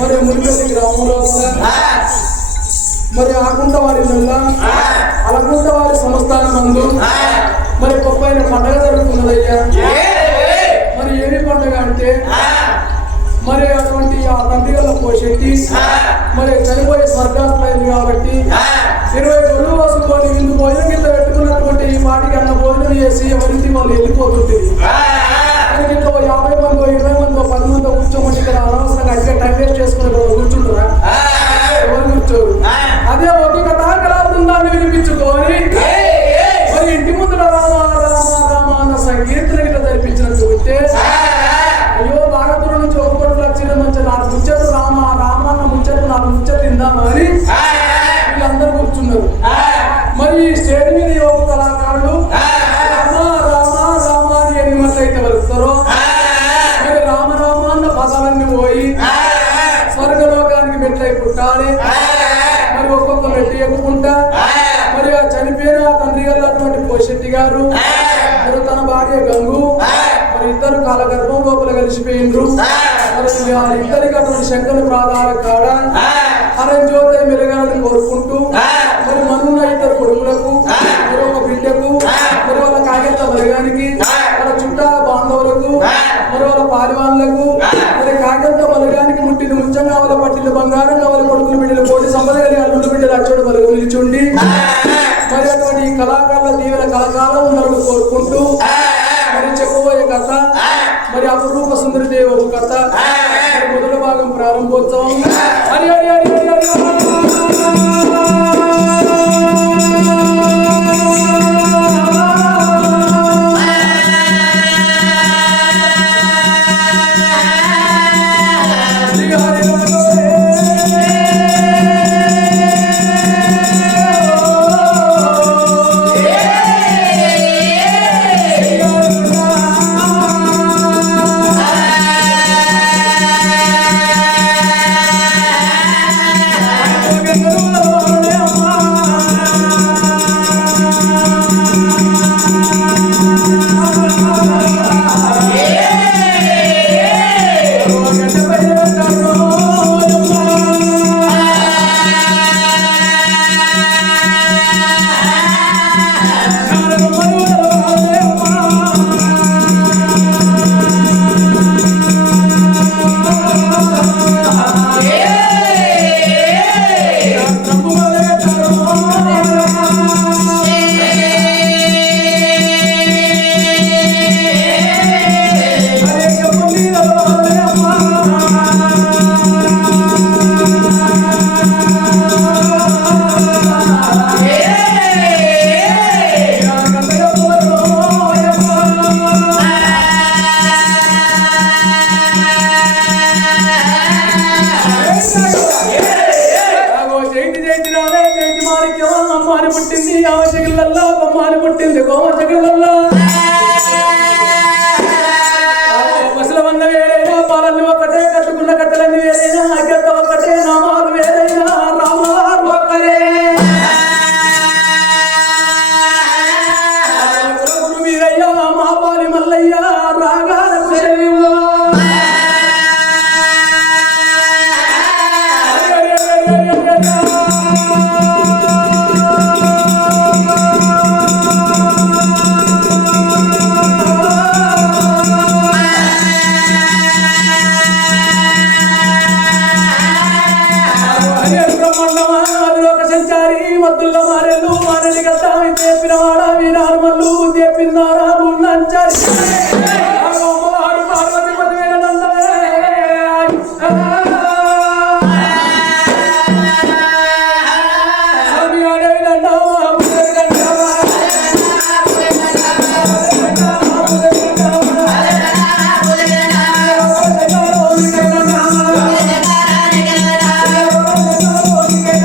మరి మునిపల్లి గ్రామంలో మరి ఆకుంటవారి అలకుంటవారి సంస్థానం నందు మరి గొప్పైన పండగ జరుగుతున్నదయ్యా. మరి ఏమి పండుగ అంటే మరి అటువంటి ఆ తండ్రిగల పోషెట్టి మరి చనిపోయే స్వర్గాత్మైంది కాబట్టి 20 గొర్రెలు వసుకొని విందు భోజనం కింద పెట్టుకున్నటువంటి ఈ పాటికి అన్న భోజనం చేసి ఎవరింటి వాళ్ళు వెళ్ళిపోతుంది. మనకి ఇంట్లో 50 మందో 20 మందో 10 మందో కూర్చోమని ఇక్కడ అనవసరంగా అడిగే టైం వేస్ట్ చేసుకుని కూర్చుంటారా? ఎవరు కూర్చోరు. అదే ఒక కథాకళా బృందాన్ని వినిపించుకొని మరి ఇంటి ముందు రామ రామ రామ అన్న సంగీతం గిట్లా జరిపించినట్టు ఉంటే అయ్యో బాగా దూరం నుంచి ఒక కొడుకు వచ్చిన మంచి 4 ముచ్చట్లు రామ రామ అన్న ముచ్చట్లు 4 ముచ్చట్లు తిందామని వీళ్ళందరూ కూర్చున్నారు. మరి స్టేజ్ మీద యువక కళాకారులు రామ రామ రామ అని ఎన్ని మంది అయితే వెళ్తారో మరి రామ రామ అన్న పదాలన్నీ పోయి స్వర్గలోకానికి మెట్లై పుట్టాలి. మరి ఒక్కొక్క మెట్టు ఎక్కుకుంటా మరి ఆ చనిపోయిన తండ్రి గారు పోషెట్టి గారు మరి తన భార్య గంగు మరి ఇద్దరు కాలగర్భం లోపల కలిసిపోయిండ్రు. మరి ఇద్దరికి అటువంటి శంకరు ప్రాధార కాడ అరంజ్యోతి మెలగాలని కోరుకుంటూ మరి మనున్న ఇద్దరు కొడుకులకు మరి ఒక బిడ్డకు మరి వాళ్ళ కాగెత్త బలగానికి వాళ్ళ చుట్టాల బాంధవులకు మరి వాళ్ళ పాలివాన్లకు మరి కాగెత్త బలగానికి ముట్టిన ముంచంగా వాళ్ళ పట్టిన బంగారంగా వాళ్ళ కొడుకులు బిడ్డలు కోటి సంపద కలిగి అల్లుడు బిడ్డలు అచ్చోడు బలగ నిలిచుండి మరి అటువంటి కళాకారుల దీవెన కళాకాలం ఉండాలని కోరుకుంటూ మరి చెప్పబోయే కథ మరి అపురూప సుందరి దేవి కథ మొదటి భాగం ప్రారంభోత్సవం. Hari Hari Hari Hari Hari Thank you.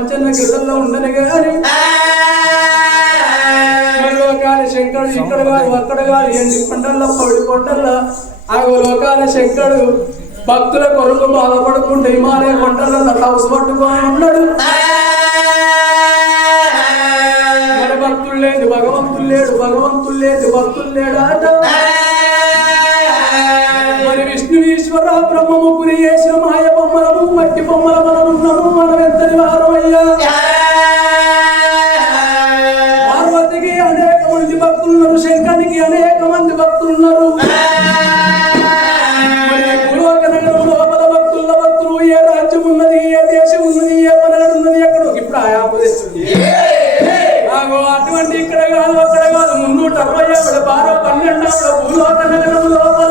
పంచన్న గిరిలో ఉండని గాని లోకాల శంకరుడు ఇక్కడ కాదు అక్కడ కాదు ఎండి కొండల్లో పౌడి కొండల్లో ఆ లోకాల శంకరుడు భక్తుల కొరకు బాధపడుకుంటే హిమాలయ కొండలలో హౌస్ పట్టుకొని ఉన్నాడు. మరి భక్తులు లేదు భగవంతులు లేడు భగవంతులు లేదు భక్తులు లేడాట. మరి విష్ణువీశ్వర బ్రహ్మము పురి చేసిన మాయ బొమ్మలము మట్టి బొమ్మల మనం ఉన్నాము మనం ఎంతని వారమయ్యా. పార్వతికి అనేక మంది భక్తులున్నారు శంకరునికి అనేక మంది భక్తులున్నారు. మరి భూలోక నగరం లోపల భక్తుల భక్తులు ఏ రాజ్యం ఉన్నది ఏ దేశం ఉన్నది ఏ పనగడు ఉన్నది ఎక్కడో ఇప్పుడు ఆయా ప్రదేశం అటువంటి ఇక్కడ కాదు అక్కడ కాదు 360 12 భూలోక నగరం లోపల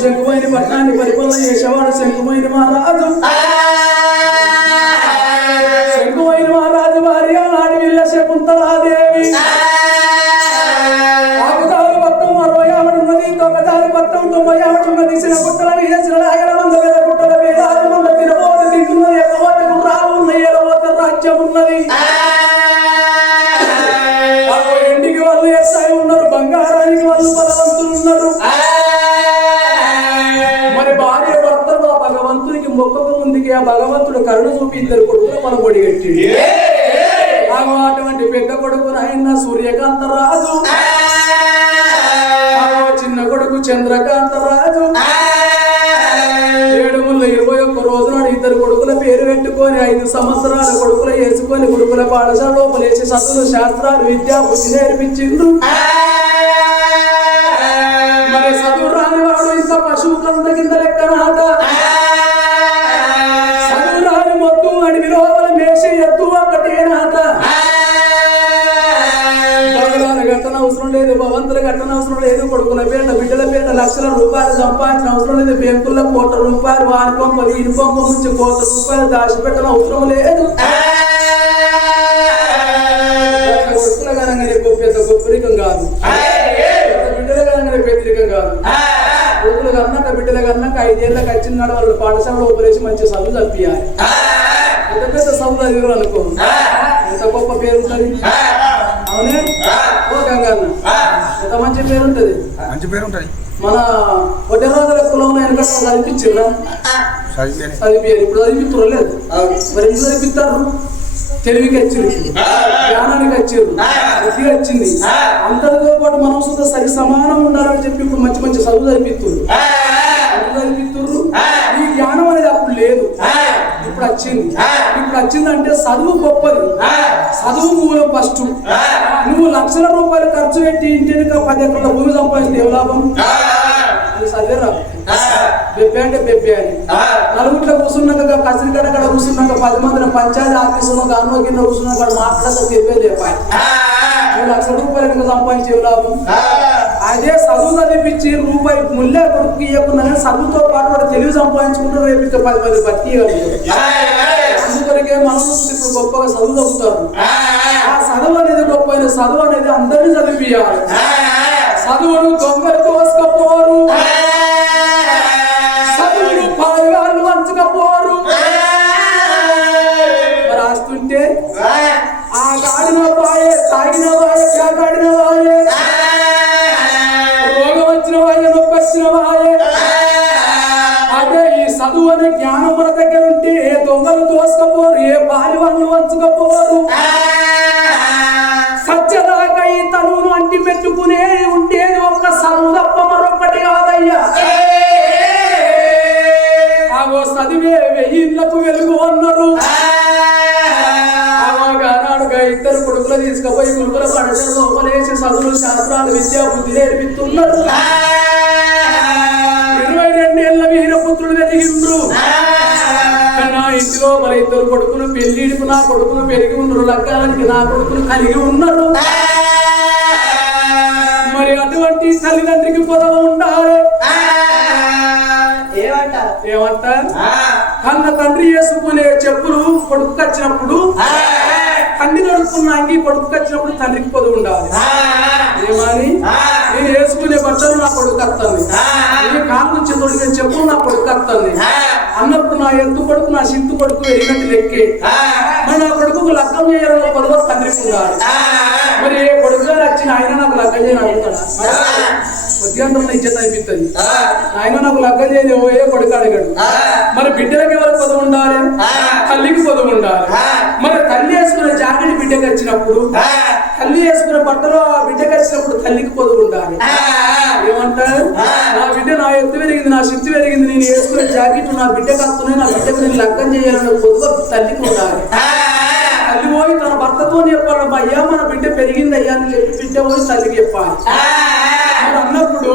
శంకుపోయిన పట్టణాన్ని పరిపాలన చేసేవాడు శంకుపోయిన మహారాజు. శంకుపోయిన మహారాజు భార్య ఆడవిల్ల శకుంతలాదేవి. ఆకుదారి పట్టం 60 ఉన్నది తొక్కదారి పట్టం 90 ఉన్నది. చిన్న గుట్టల మీద చిన్న రాయల మంద మీద గుట్టల మీద మంద తినబోత తింటున్నది. ఎక్కబోతే గుర్రాలు ఉన్నాయి ఎడబోతే రాజ్యం ఉన్నది. ఎండికి వాళ్ళు ఎస్ఐ ఉన్నారు బంగారానికి వాళ్ళు బలవంతులు ఉన్నారు. భగవంతునికి మొక్కకు ముందుకి ఆ భగవంతుడు కరుణ చూపి 2 కొడుకులు మనం ఒడిగట్టి అటువంటి పెద్ద కొడుకు ఆయన సూర్యకాంత రాజు చిన్న కొడుకు చంద్రకాంత రాజు 721 రోజు నాడు 2 కొడుకుల పేరు పెట్టుకొని 5 సంవత్సరాల కొడుకులు వేసుకొని కొడుకుల పాఠశాల లోపలేసి చదువులు శాస్త్రాలు విద్యా బుద్ధి నేర్పించిండు. మరి చదువు రాని వాడు ఇంత పశువు కంద కింద లెక్కనాట. అడవి లోపల మేసి ఎద్దు ఒక్కటేనాట. భగవాన్ కట్టన అవసరం లేదు భగవంతులు కట్టన అవసరం లేదు. కొడుకుల పేట బిడ్డల పేట లక్షల రూపాయలు సంపాదించిన అవసరం లేదు. బ్యాంకుల్లో 1 కోట్ల రూపాయలు వాడుకోమని ఇనుపొమ్మ నుంచి 1 కోట్ల రూపాయలు దాచిపెట్టడం అవసరం లేదు. కొడుకుల కనంగానే పెద్ద గొప్పరికం కాదు బిడ్డల కనంగానే పెద్దరికం కాదు. కొడుకులు కన్నాక బిడ్డల కన్నాక 5 ఏళ్ళకి వచ్చినాడు వాళ్ళు పాఠశాల లోపలేసి మంచి చదువు చదివియాలి. పెద్ద పెద్ద చదువు అనుకో ఎంత గొప్ప పేరు ఉంటుంది. అవునే ఓ గంగన్న ఎంత మంచి పేరు ఉంటది. మంచి పేరు ఉంటది. మన ఒడ్డరాజుల కులంలో వెనక చదివించిర్రా చదివియాలి. ఇప్పుడు చదివిస్తున్నారు లేదు మరి ఎందుకు చదివిస్తారు. తెలివికి వచ్చింది జ్ఞానానికి వచ్చింది బుద్ధి వచ్చింది. అందరితో పాటు మనం సుధా సరి సమానం ఉండాలని చెప్పి ఇప్పుడు మంచి మంచి చదువు చదివిస్తున్నారు. చదివిస్తున్నారు ఈ జ్ఞానం అనేది అప్పుడు లేదు ఇప్పుడు వచ్చింది. ఇప్పుడు వచ్చిందంటే చదువు గొప్పది. చదువు మూలం ఫస్ట్. నువ్వు లక్షల రూపాయలు ఖర్చు పెట్టి ఇంటి 10 ఎకరాల భూమి సంపాదిస్తే ఏం లాభం. చదివేరా బెబ్బే అంటే బెబ్బే అని నలుగురిలో కూర్చున్నాక కసిరి కడ కూర్చున్నాక 10 మందిని పంచాయతీ ఆఫీసులో అన్నో కింద కూర్చున్నాక మాట్లాడతా చెప్పేది 2 లక్షల రూపాయలు సంపాదించే లాభం. అదే చదువు చదివించి రూపాయి ముల్లే కొడుకు ఇవ్వకుండా చదువుతో పాటు వాడు తెలివి సంపాదించుకుంటూ రేపు 10 మంది బట్టి అందుకని కొందరికి మనసు ఇప్పుడు గొప్పగా చదువు చదువుతారు. ఆ చదువు అనేది గొప్ప చదువు అనేది అందరినీ చదివియాలి. చదువును దొంగలు కోసుకపోరు, చదువును పాలుగాళ్ళు వంచకపోరు. మరి ఆస్తుంటే ఆ గాడిన వాయే, తాగిన వాయే, కాకాడిన వాయే, రోగం వచ్చిన వాయే, నొప్పి వచ్చిన వాయే. అదే ఈ చదువు అనే జ్ఞానం మన దగ్గర ఉంటే ఏ దొంగలు దోసుకపోరు, ఏ బాలి వాళ్ళు వంచకపోరు. సత్యదాకా ఈ తనువును అంటి పెట్టుకునే ఉండేది ఒక్క చదువు తప్ప మరొకటి కాదయ్యా. ఆగో చదివే వెయ్యిళ్ళకు వెలుగు అన్నారు. ఆనాడుగా ఇద్దరు కొడుకులు తీసుకుపోయి గురుకుల పాఠశాల లోపలేసి చదువులు, శాస్త్రాలు, విద్యా బుద్ధి నేర్పిస్తున్నారు. 22 ఏళ్ల వీరపుత్రుడు వెలిగిండ్రు. నా ఇంటిలో మన ఇద్దరు కొడుకులు పెళ్లిడికి నా కొడుకులు పెరిగి ఉన్నారు, లగ్గానికి నా కొడుకులు కలిగి ఉన్నారు. మరి అటువంటి తల్లిదండ్రికి పొదవ ఉండాలి. ఏమంటారు? కన్న తండ్రి వేసుకునే చెప్పులు కొడుకు వచ్చినప్పుడు, తండ్రి నడుపుకున్న అంగి కొడుకు వచ్చినప్పుడు తండ్రికి పొదవ ఉండాలి. ఏమని? నేను వేసుకునే బట్టలు నా కొడుకు వస్తుంది, నేను కాలు నుంచి తొడిగే చెప్పులు నా కొడుకు వస్తుంది అన్నప్పుడు నా ఎత్తు కొడుకు, నా సింతు కొడుకు ఎరిగినట్టు లెక్కే. మరి నా కొడుకు లగ్గం చేయాలని పొదవ తండ్రికి ఉండాలి. మరి ఏ కొడుకుగా వచ్చిన ఆయన నాకు లగ్గం చేయని అడుగుతాడా? ఉద్యోగంలో ఇజ్జత అనిపిస్తుంది. ఆయన నాకు లగ్గం చేయని ఏ కొడుకు అడిగాడు. మరి బిడ్డలకి ఎవరు పొదవ ఉండాలి? తల్లికి పొదవ ఉండాలి. మరి తల్లి వేసుకునే జాకెట్ బిడ్డకి వచ్చినప్పుడు, తల్లి వేసుకునే బట్టలు ఆ బిడ్డకి వచ్చినప్పుడు తల్లికి పొదవ ఉండాలి. ఏమంటారు? నా బిడ్డ నా ఎత్తు పెరిగింది, నా శక్తి పెరిగింది, నేను వేసుకునే జాకెట్ నా బిడ్డకి వస్తున్నాయి, నా బిడ్డకు నేను లగ్గం చేయాలన్న పొదవ తల్లికి ఉండాలి. తల్లి పోయి తన భర్తతో చెప్పాలి, అయ్యా మన బిడ్డ పెరిగింది అయ్యా అని చెప్పి బిడ్డ పోయి తల్లికి చెప్పాలి. మరి అన్నప్పుడు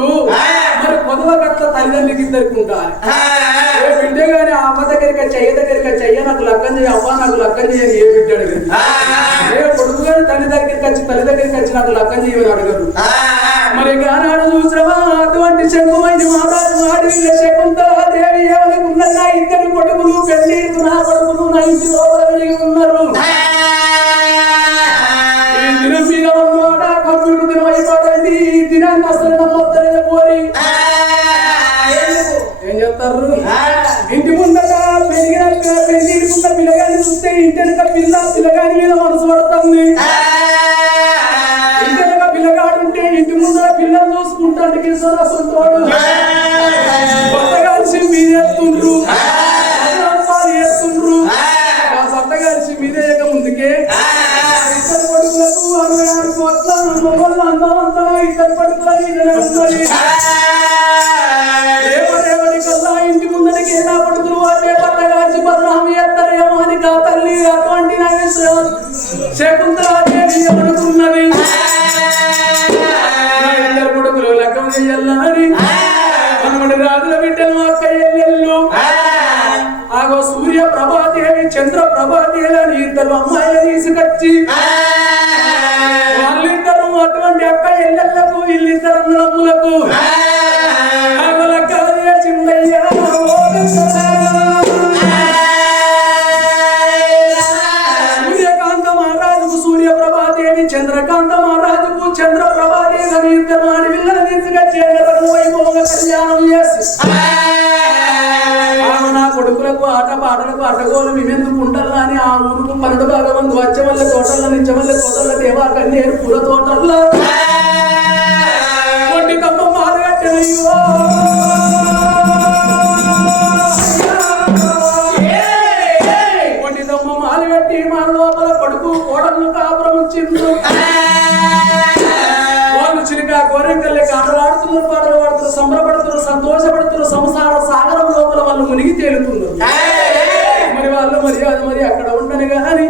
మరి పొదవ గట్ల తల్లిదండ్రికి ఇద్దరికి ఉండాలి. ఏ బిడ్డ గాని అమ్మ దగ్గరికి చెయ్య దగ్గరికి చెయ్య నాకు లగ్గం చేయ, అవ్వ నాకు లగ్గం చేయని ఏ బిడ్డ అడగదు. ఏ కొడుకు గాని తల్లి దగ్గరికి వచ్చి తల్లి దగ్గరికి వచ్చి నాకు లగ్గం చేయమని అడగరు. మరి గానాడు చూసినవా అటువంటి శంకుమైన మారాడు వాడి శకుంతలాదేవి ఎవరికి ఉన్నది? నా ఇద్దరు కొడుకులు పెళ్లి నా కొడుకులు నా ఇంటి లోపల వెలిగి ఉన్నారు. దినం మీద ఉన్నవాడ కంప్యూటర్ దినం అయిపోయింది. ఈ దినాన్ని అసలు నమ్మొద్దనే పోరి ఏం చెప్తారు? ఇంటి ముందట పెరిగినాక పెళ్లికున్న పిల్లగాని చూస్తే ఇంటెనక పిల్లగాని మీద మనసు పడుతుంది. ఇంటెనక పిల్లగాడుంటే ఇంటి ముందర పిల్లలు చూసుకుంటాడు కిసోడు కొత్త కలిసి మీదేస్తుండ్రు, చేస్తుండ్రు. కొత్త కలిసి మీదేయక ముందుకే ఇద్దరు కొడుకులకు 66 కోట్ల మొగోళ్ళు అందమంతా ఇద్దరు కొడుకుల మీదనే ఉన్నది. ఇంటి ముందరికి నా కొడుకులు వాళ్ళే పట్టగాల్చి బదనామి ఎత్తారేమో అని కా తల్లి అటువంటి శకుంతలాదేవి అనుకున్నది. ఇద్దరు కొడుకులు లగ్గం చెయ్యాలని మనమడి రాజుల బిడ్డలు అక్క ఎల్లెల్లు. ఆగో సూర్య ప్రభాదేవి, చంద్ర ప్రభాదేవి అని ఇద్దరు అమ్మాయిలు తీసుకొచ్చి వాళ్ళిద్దరు అటువంటి అక్క ఎల్లెళ్లకు వీళ్ళిద్దరు అన్నదమ్ములకు సూర్యకాంత మహారాజుకు సూర్య ప్రభాదేవి, చంద్రకాంత మహారాజుకు చంద్ర ప్రభాదేవి ఇద్దరు ఆడి పిల్లలు తీసుకొచ్చి వైభవంగా కళ్యాణం చేసి నా కొడుకులకు ఆట పాటలకు అడ్డగోలు మేమెందుకు ఉండాలా అని ఆ ఊరుకు 12 భాగమంది వచ్చవల్ల తోటల్లో నిచ్చవల్ల తోటల్లో దేవా కన్నేరు పూల తోటల్లో కొట్టి తప్ప మారగట్టెనయ్యో. మాలగట్టి మన లోపల కొడుకు కోడలను కాపురం చిందు వాళ్ళు చిరిగా గోరెంకల్లే ఆటలాడుతున్నారు, పాటలు పాడుతున్నారు, సంబరపడుతున్నారు, సంతోషపడుతున్నారు. సంసార సాగరం లోపల వాళ్ళు మునిగి తేలుతున్నారు. మరి వాళ్ళు మరి అక్కడ ఉండని కానీ